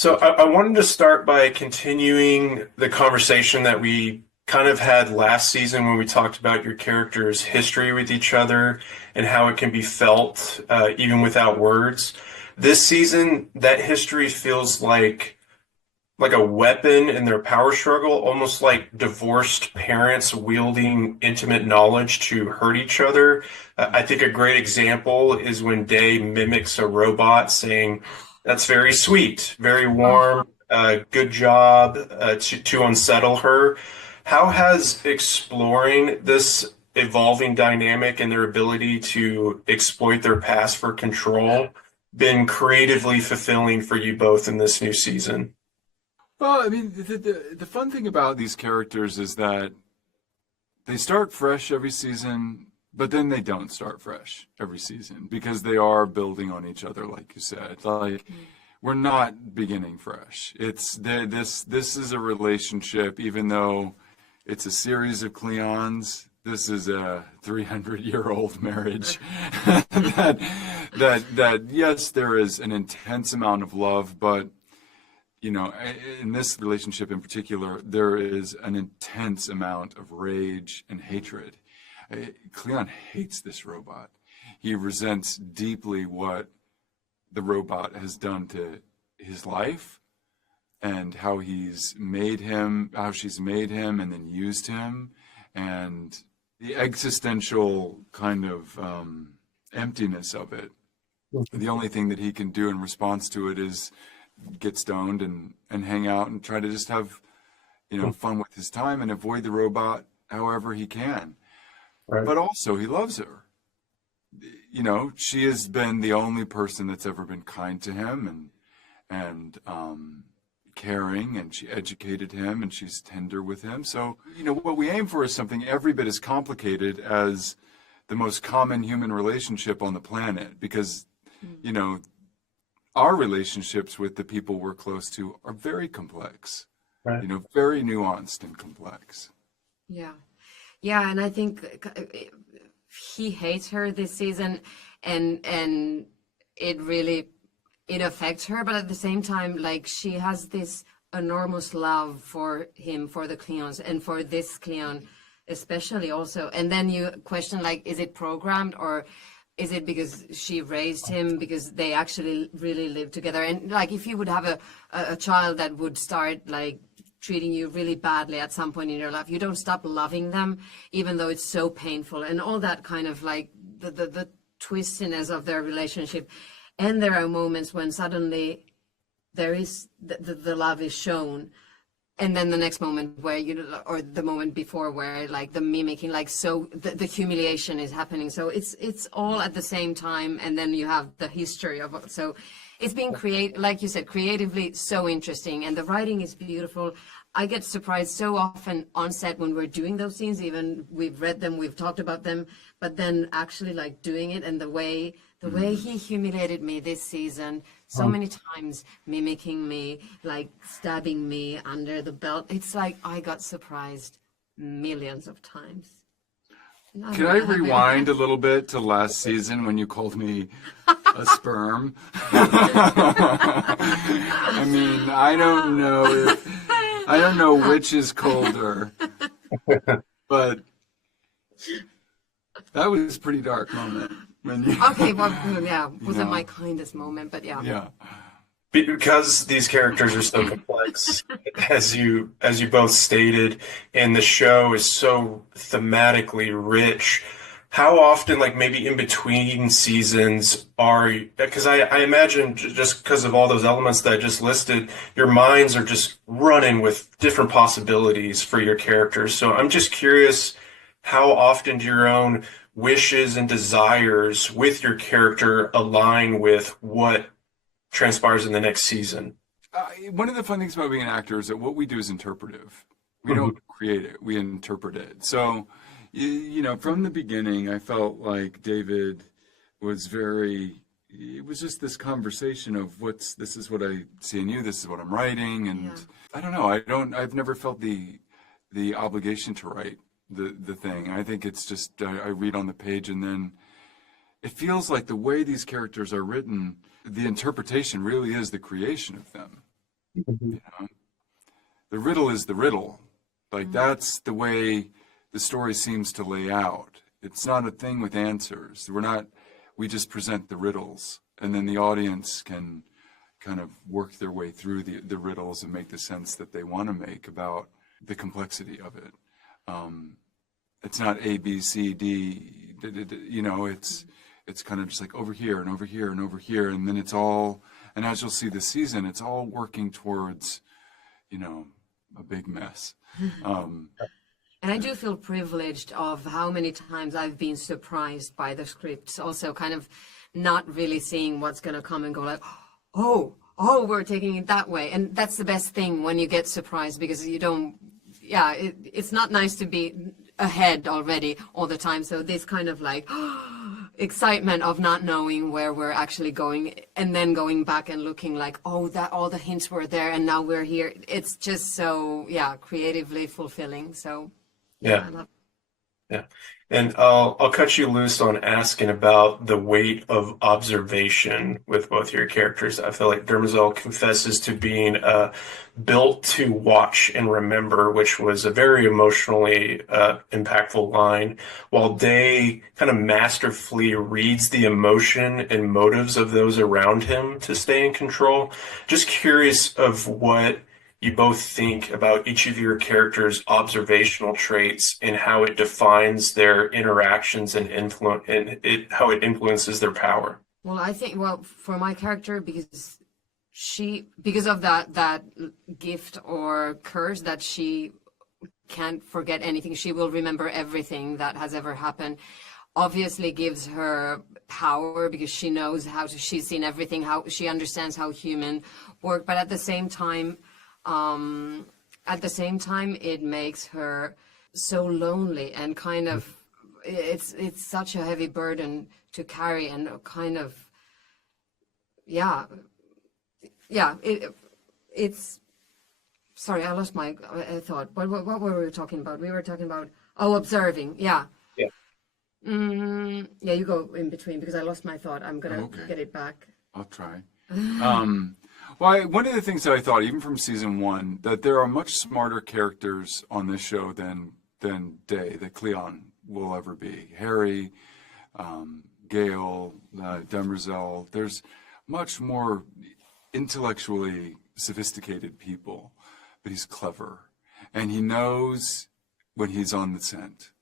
So I wanted to start by continuing the conversation that we kind of had last season when we talked about your characters' history with each other and how it can be felt even without words. This season, that history feels like a weapon in their power struggle, almost like divorced parents wielding intimate knowledge to hurt each other. I think a great example is when Day mimics a robot saying, "That's very sweet, very Oh, warm, good job," to unsettle her. How has exploring this evolving dynamic and their ability to exploit their past for control been creatively fulfilling for you both in this new season? Well, I mean, the fun thing about these characters is that they start fresh every season, but then they don't start fresh every season because they are building on each other, like you said. Like we're not beginning fresh. This is a relationship, even though it's a series of Cleons. This is a 300-year-old marriage. that yes, there is an intense amount of love, but in this relationship in particular, there is an intense amount of rage and hatred. Cleon hates this robot. He resents deeply what the robot has done to his life and how she's made him and then used him, and the existential kind of emptiness of it. The only thing that he can do in response to it is get stoned and hang out and try to just have fun with his time and avoid the robot however he can. Right. But also he loves her. She has been the only person that's ever been kind to him and caring, and she educated him and she's tender with him. So what we aim for is something every bit as complicated as the most common human relationship on the planet, because our relationships with the people we're close to are very complex, Right. very nuanced and complex. yeah. Yeah, and I think he hates her this season, and it affects her, but at the same time, like, she has this enormous love for him, for the Cleons, and for this Cleon especially also. And then you question, like, is it programmed, or is it because she raised him, because they actually really live together? And like, if you would have a child that would start like treating you really badly at some point in your life, you don't stop loving them, even though it's so painful, and all that kind of like the twistiness of their relationship. And there are moments when suddenly there is the love is shown, and then the next moment where or the moment before where like the mimicking, like, so the humiliation is happening. So it's all at the same time, and then you have the history of it. So it's been like you said, creatively so interesting, and the writing is beautiful. I get surprised so often on set when we're doing those scenes, even we've read them, we've talked about them, but then actually like doing it, and the way he humiliated me this season so many times, mimicking me, like stabbing me under the belt. It's like I got surprised millions of times. Can I rewind a little bit to last season when you called me a sperm? I mean, I don't know which is colder, but that was a pretty dark moment when you. Okay, well, yeah, wasn't my kindest moment, but yeah. Yeah. Because these characters are so complex, as you both stated, and the show is so thematically rich, how often, like maybe in between seasons, because I imagine just because of all those elements that I just listed, your minds are just running with different possibilities for your characters. So I'm just curious, how often do your own wishes and desires with your character align with what transpires in the next season? One of the fun things about being an actor is that what we do is interpretive. We don't create it, we interpret it. So, from the beginning, I felt like David was it was just this conversation of this is what I see in you, this is what I'm writing. And Yeah. I don't know, I've never felt the obligation to write the thing. I think it's just, I read on the page, and then it feels like the way these characters are written, the interpretation really is the creation of them. Mhm. You know? The riddle is the riddle. Like that's the way the story seems to lay out. It's not a thing with answers. We just present the riddles, and then the audience can kind of work their way through the riddles and make the sense that they want to make about the complexity of it. It's not A, B, C, D, you know, it's kind of just like over here and over here and over here. And then it's all, and as you'll see this season, it's all working towards, you know, a big mess. And I do feel privileged of how many times I've been surprised by the scripts, also kind of not really seeing what's going to come and go like, oh, we're taking it that way. And that's the best thing when you get surprised, because you don't, yeah, it's not nice to be ahead already all the time. So this kind of like excitement of not knowing where we're actually going, and then going back and looking like, oh, that all the hints were there and now we're here. It's just so, yeah, creatively fulfilling. So Yeah. I love. Yeah. And I'll cut you loose on asking about the weight of observation with both your characters. I feel like Demerzel confesses to being built to watch and remember, which was a very emotionally impactful line, while Day kind of masterfully reads the emotion and motives of those around him to stay in control. Just curious of what you both think about each of your characters' observational traits and how it defines their interactions and how it influences their power. Well, I think, well, for my character, because of that gift or curse that she can't forget anything, she will remember everything that has ever happened. Obviously gives her power because she knows she's seen everything, how she understands how human work, but at the same time, it makes her so lonely and kind of, it's such a heavy burden to carry, and kind of, it's, sorry, I lost my thought. What were we talking about? We were talking about, observing. Yeah. Yeah. Yeah, you go in between because I lost my thought. I'm gonna get it back. I'll try. Well, one of the things that I thought, even from season one, that there are much smarter characters on this show than Day, that Cleon will ever be. Harry, Gale, Demerzel. There's much more intellectually sophisticated people, but he's clever, and he knows when he's on the scent.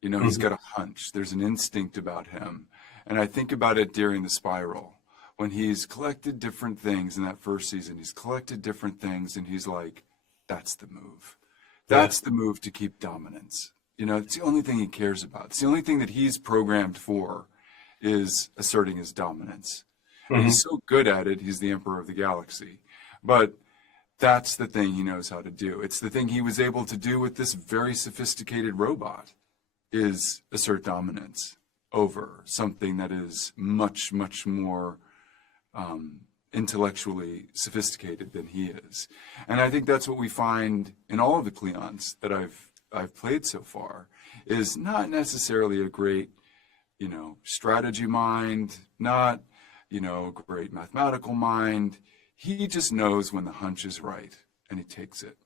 You know, he's got a hunch. There's an instinct about him, and I think about it during the spiral. When he's collected different things in that first season, he's collected different things, and he's like, that's the move. That's the move to keep dominance. You know, it's the only thing he cares about. It's the only thing that he's programmed for, is asserting his dominance. And he's so good at it, he's the emperor of the galaxy. But that's the thing he knows how to do. It's the thing he was able to do with this very sophisticated robot, is assert dominance over something that is much, much more intellectually sophisticated than he is. And I think that's what we find in all of the Cleons that I've played so far, is not necessarily a great, you know, strategy mind, not, you know, a great mathematical mind. He just knows when the hunch is right, and he takes it.